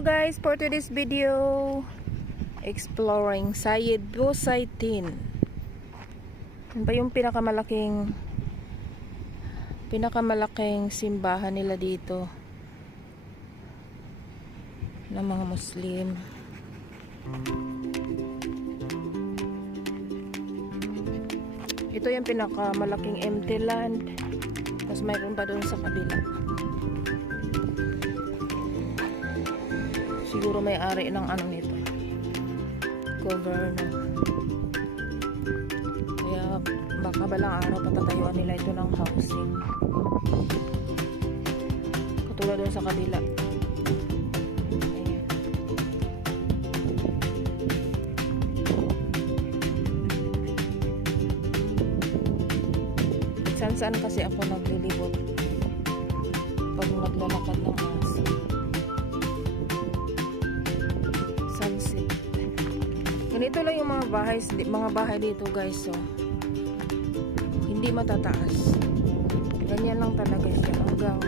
Hello guys, for today's video, exploring Sayyid Busaitin. Yan ba yung pinakamalaking simbahan nila dito ng mga Muslim. Ito yung pinakamalaking empty land. Tapos mayroon pa doon sa kabila. Siguro may-ari ng ano nito, governo. Kaya baka balang araw patatayuan nila ito ng housing. Katulad doon sa kabila. Ayan. Saan kasi ako naglilibot pag naglalakad ng aso. Sunset. Ganito lang yung mga bahay dito guys, so hindi matataas. Ganyan lang talaga siya hanggang,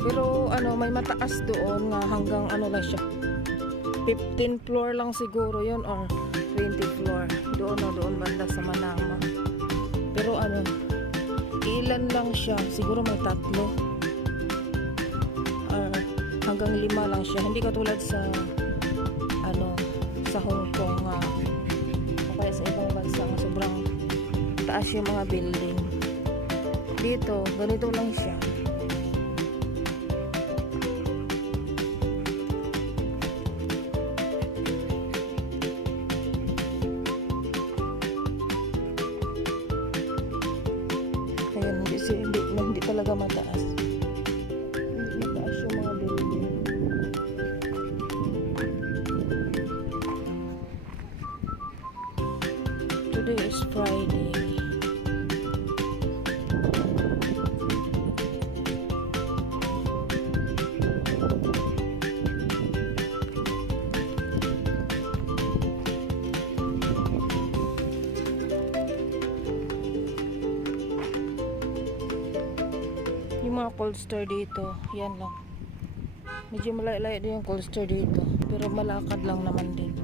pero may mataas doon nga hanggang lang siya, 15 floor lang siguro yun or 20 floor doon banda sa Manama. Pero ilan lang siya, siguro may 3 hanggang 5 lang siya, hindi katulad sa sa Hong Kong o kaya sa ibang bansa nga sobrang taas yung mga building. Dito ganito lang siya. Ayan, hindi talaga mataas. Hindi mataas yung mga building. Today is Friday. Yung mga cold store dito, yan lang. Medyo malayo din yung cold store dito, pero malakad lang naman din.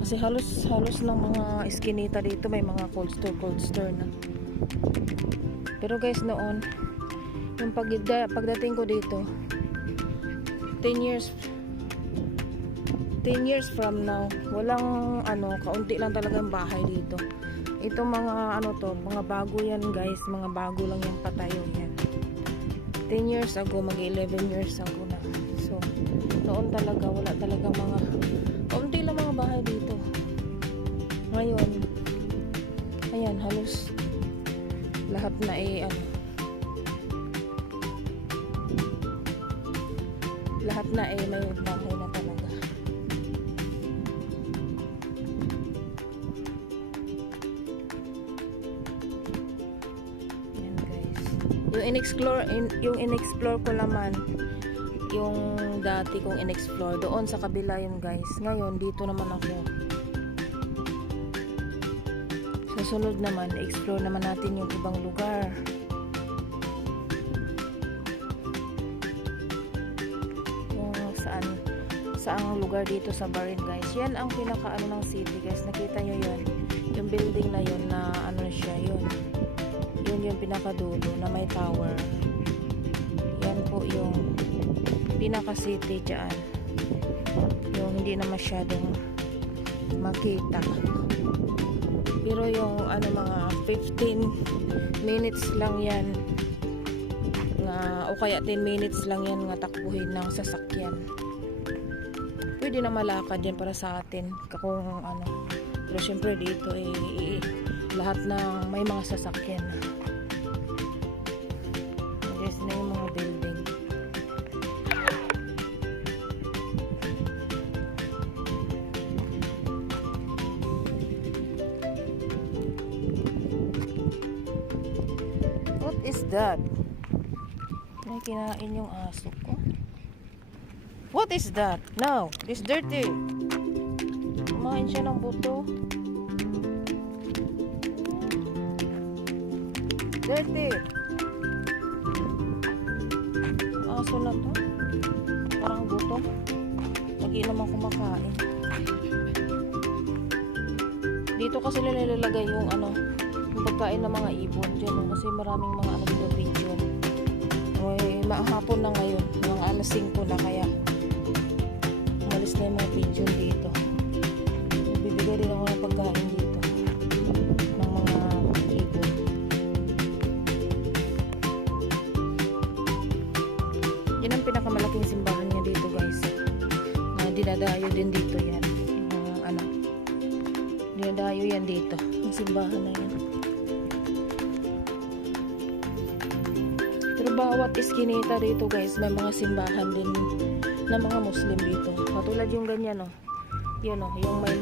Kasi halos ng mga iskinita dito may mga cold store na. Pero guys, noon yung pagdating ko dito 10 years from now, walang kaunti lang talagang bahay dito. Ito mga mga bago yan guys, mga bago lang yung patayo yan. 10 years ago, mag 11 years ago na. So noon talaga wala talagang mga kaunti lang mga bahay dito. Ngayon, ayan, halos lahat na lahat na may bahay na talaga. Ayan guys, yung in-explore ko naman yung dati kong in-explore doon sa kabila yun guys. Ngayon dito naman ako. Susunod naman, explore naman natin yung ibang lugar. Yung saang lugar dito sa Bahrain guys. Yan ang pinaka ng city guys. Nakita nyo yun. Yung building na yun na siya yun. Yun yung pinakadulo na may tower. Yan po yung pinaka city dyan. Yung hindi na masyadong makita. Pero yung mga 15 minutes lang yan o kaya 10 minutes lang yan nga takbuhin ng sasakyan. Pwede na malakad yan para sa atin kung pero syempre dito lahat ng may mga sasakyan. There's na yung mga building. What is that? May kinain yung aso ko. What is that? No, it's dirty. Kumain siya ng buto. Dirty. Aso na to. Parang buto. lagi naman kumakain. Dito kasi nilalagay yung ano, yung pagkain ng mga ibon dyan, no? Kasi maraming mga ano dito pigeon. May maahapon na ngayon, mga alas 5 na, kaya umalis na yung mga pigeon dito. Bibigay din ako ng pagkain dito ng mga ibon. Yan ang pinakamalaking simbahan niya dito, guys. Dinadayo din dito yan. Ano, dinadayo yan dito. Ang simbahan na yan. Pero bawat iskinita dito, guys, may mga simbahan din na mga Muslim dito. Katulad yung ganyan, oh. Yun, oh, yung may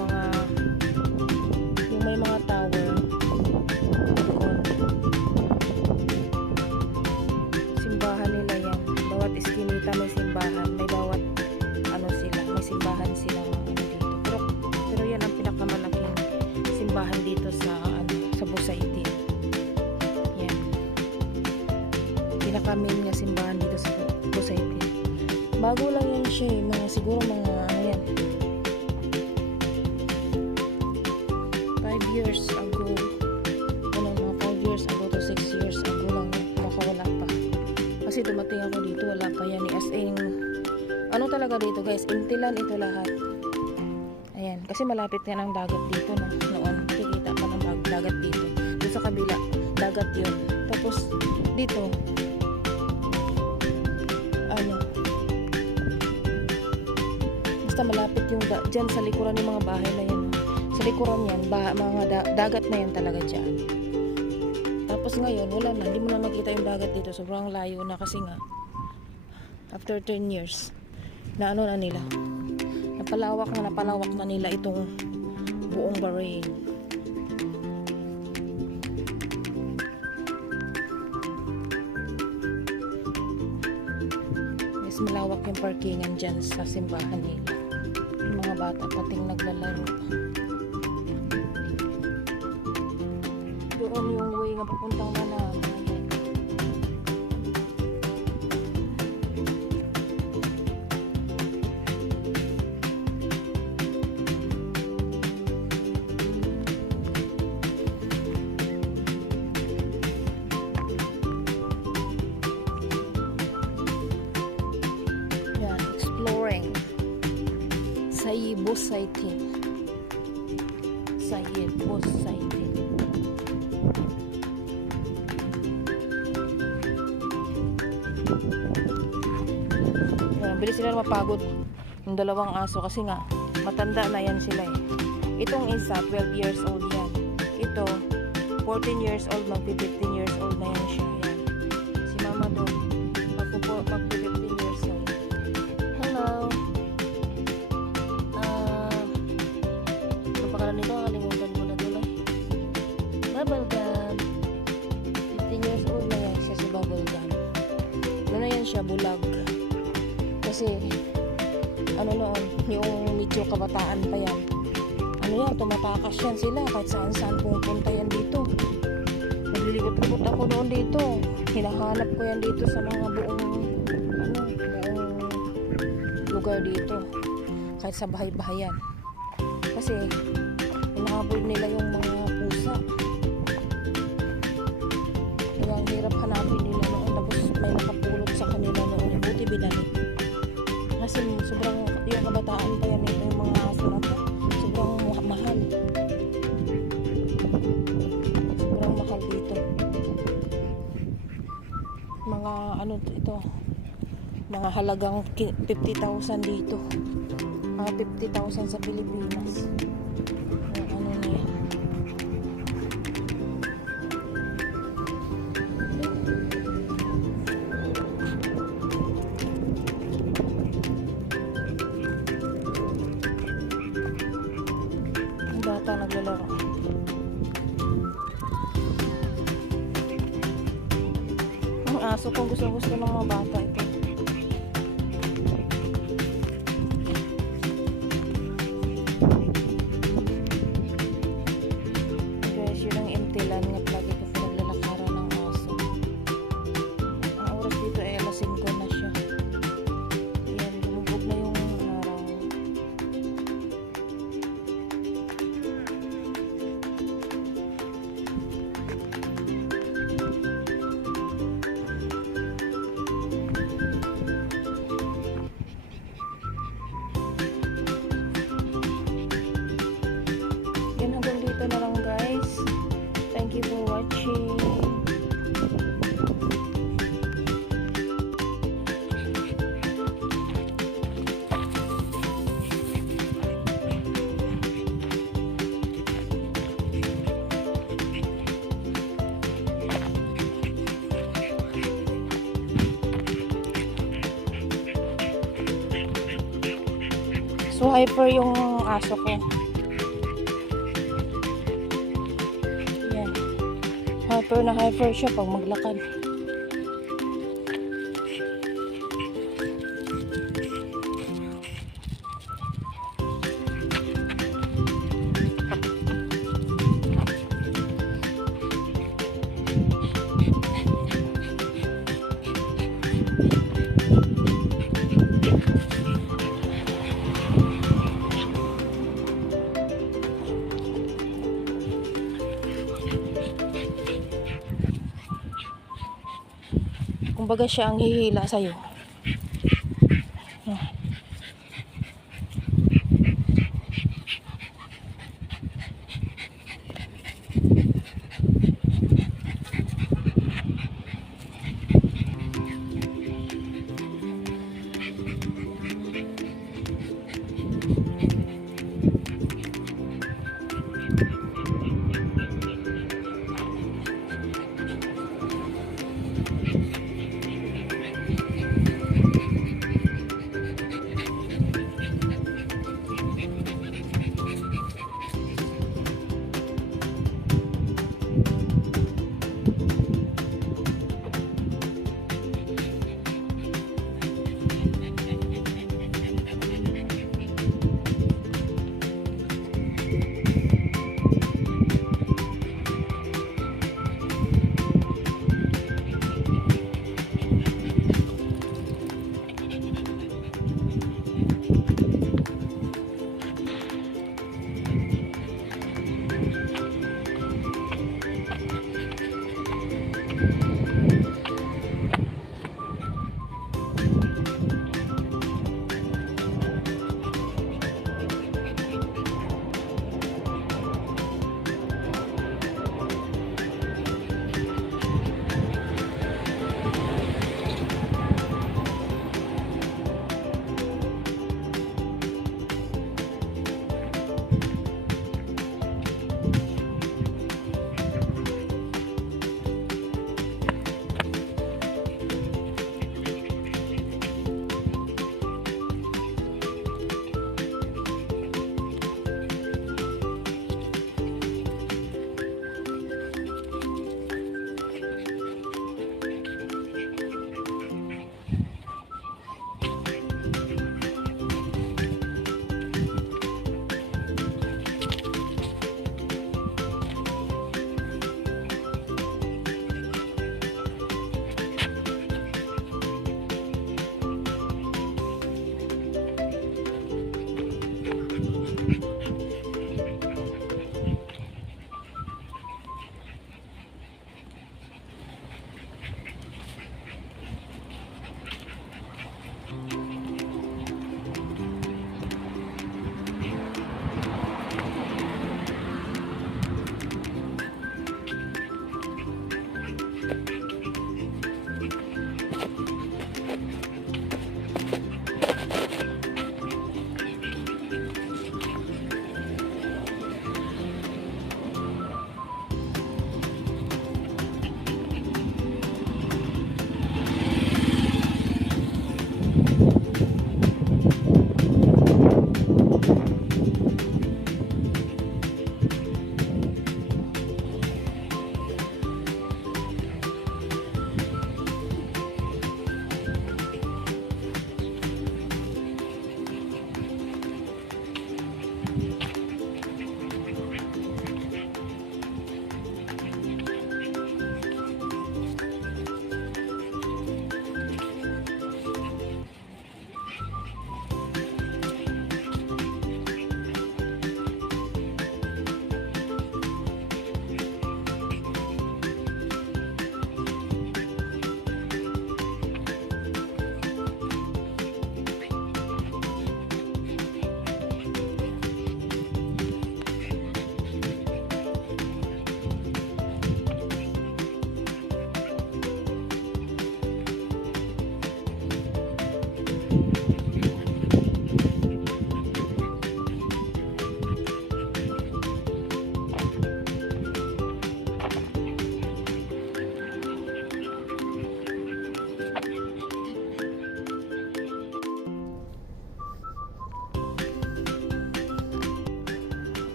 mga tower doon. Simbahan nila yan. Bawat iskinita may simbahan. May bawat ano sila, may simbahan sila ano dito. Pero yan ang pinakamalaking simbahan dito sa ano, sa Busaitin. Yan. Pinaka-main nga simbahan dito sa Busaitin. Bago lang yan siya, siguro mga ano yan, 5 years ago. Ano, mga 5 years ago to 6 years ago lang, baka wala pa. Kasi dumating ako dito, wala pa yan. As in, ano talaga dito, guys, intilan ito lahat. Ayan, kasi malapit nga ng dagat dito, no? Noon, kikita ka ng dagat dito. Doon sa kabila, dagat yun. Tapos, dito, ano, basta malapit yung dyan sa likuran ng mga bahay na yan, no? Sa likuran yan, mga dagat na yan talaga dyan. Tapos ngayon, wala na, hindi mo na makita yung dagat dito. Sobrang layo na kasi nga, after 10 years, na ano na nila, napalawak na nila itong buong Bahrain. Mas malawak yung parkingan dyan sa simbahan nila. Yung mga bata pating naglalaro. Doon yung way nga papuntang Manama. Busaitin. Busaitin. Bilis sila mapagod yung dalawang aso kasi nga matanda na yan sila eh. Itong isa 12 years old yan. Ito 14 years old, magpi-15 years old na yan siya. Yan. Si mama doon magpi-15 years old. Hello. Nito, kalimutan ko na tuloy. Bubblegum. 15 years old na yan siya si Bubblegum. Ano na yan siya, bulag. Kasi, ano noon, yung medyo kabataan pa yan. Ano yan, tumatakas yan sila kahit saan-saan pupunta yan dito. Nagliligot-ligot ako noon dito. Hinahanap ko yan dito sa mga buong lugar dito. Kahit sa bahay-bahayan. Kasi, hinahabol nila yung mga pusa. Kaya ang hirap hanapin nila noon. Tapos may nakapulot sa kanila noon. Buti binalik. Kasi sobrang yung kabataan pa yan ito yung mga aso na to. Sobrang mahal. Sobrang mahal dito. Mga ano ito. Mga halagang 50,000 dito. Mga 50,000 sa Pilipinas. Ano na yan. Ang bata naglalaro. Ang aso kung gusto ng mga bata ito. hyper yung aso ko. Yan. Hyper siya pag maglakad. Kumbaga siya ang hihila sa'yo.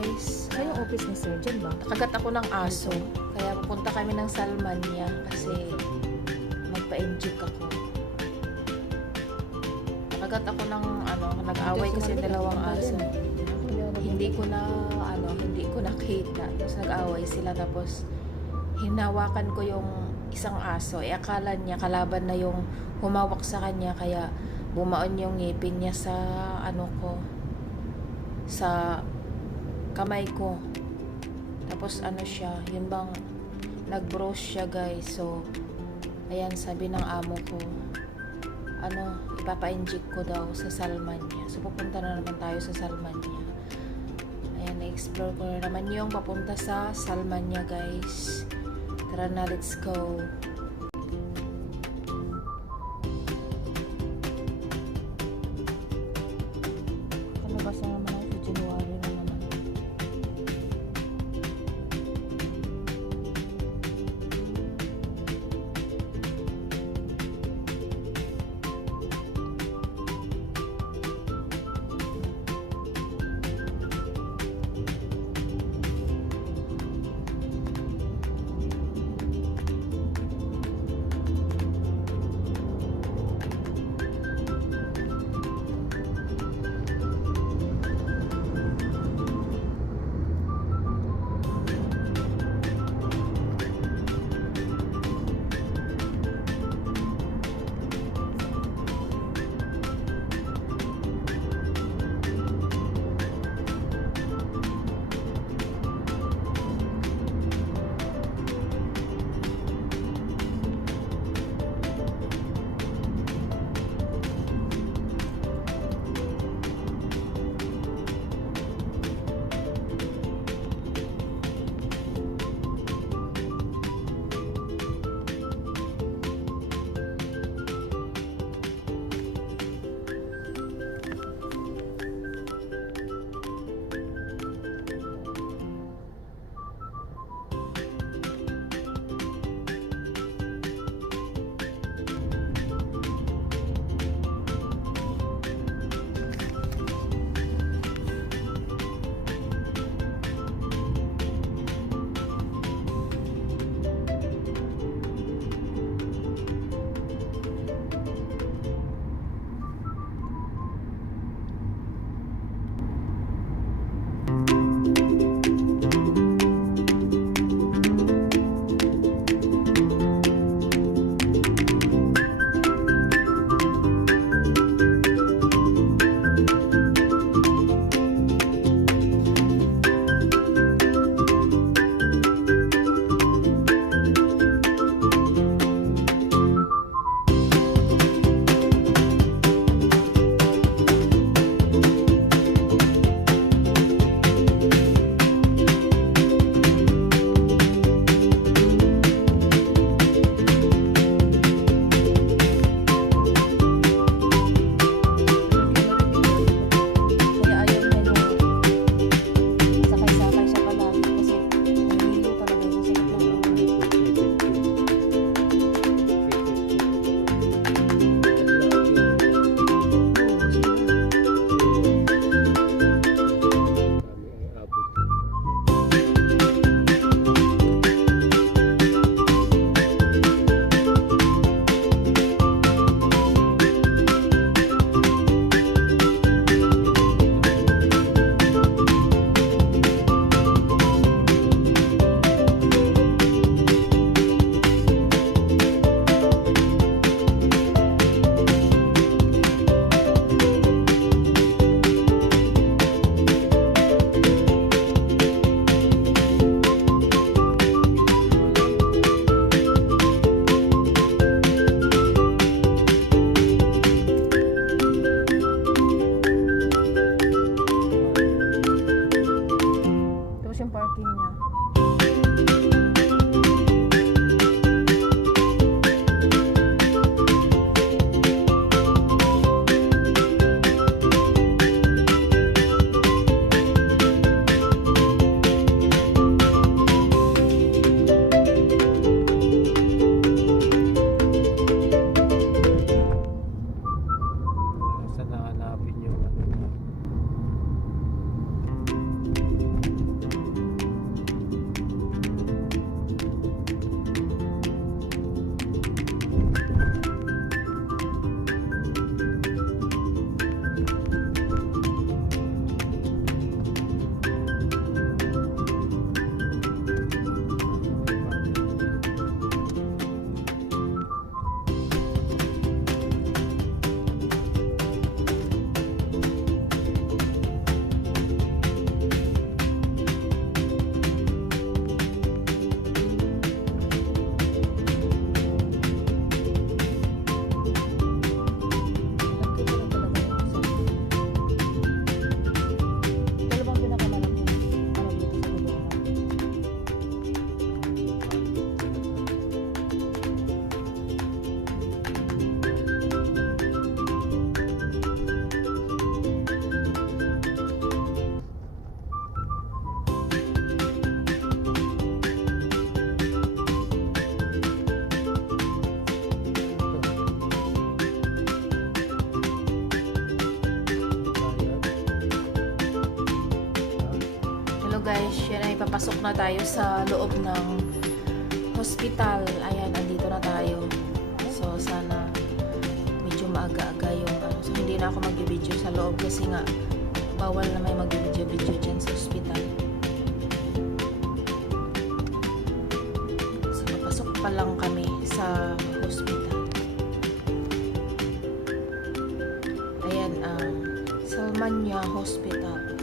guys. Sa yung office ni Sir dyan ba? Nakagat ako ng aso. Kaya pupunta kami ng Salmania kasi magpa-inject ako. Nakagat ako ng nag-away kasi dalawang aso. Hindi ko nakita. Tapos nag-away sila, tapos hinawakan ko yung isang aso. Akala niya kalaban na yung humawak sa kanya, kaya bumaon yung ngipin niya sa sa kamay ko. Tapos siya, yun bang nag-bruise siya guys. So ayan, sabi ng amo ko, ipapa-inject ko daw sa Salmania. So pupunta na naman tayo sa Salmania. Ayan, na-explore ko na naman yung papunta sa Salmania guys. Tara na, let's go. Palabas na naman ako sa January na naman. Hello guys, yan ay papasok na tayo sa loob ng hospital. Ayan, andito na tayo. So sana medyo maaga-aga yung so hindi na ako mag-video sa loob kasi nga bawal na may mag-video dyan sa hospital. So papasok pa lang kami sa hospital. Ayan ang Salmania Hospital.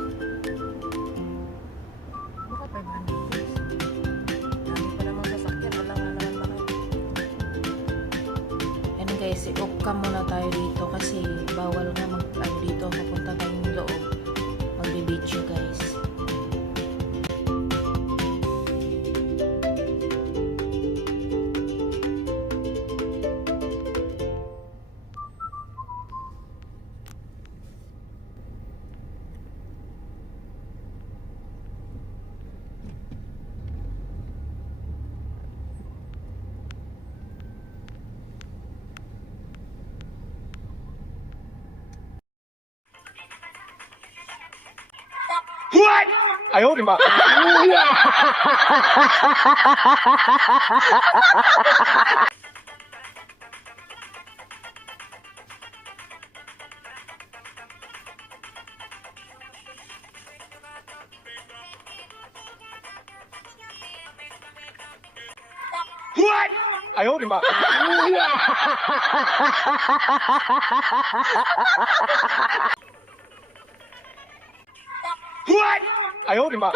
Guys, i-off cam muna tayo dito kasi bawal na dito papunta tayong loob magbe-video guys. What? 哎呦我的妈！What? 哎呦我的妈！What? 哎呦我的妈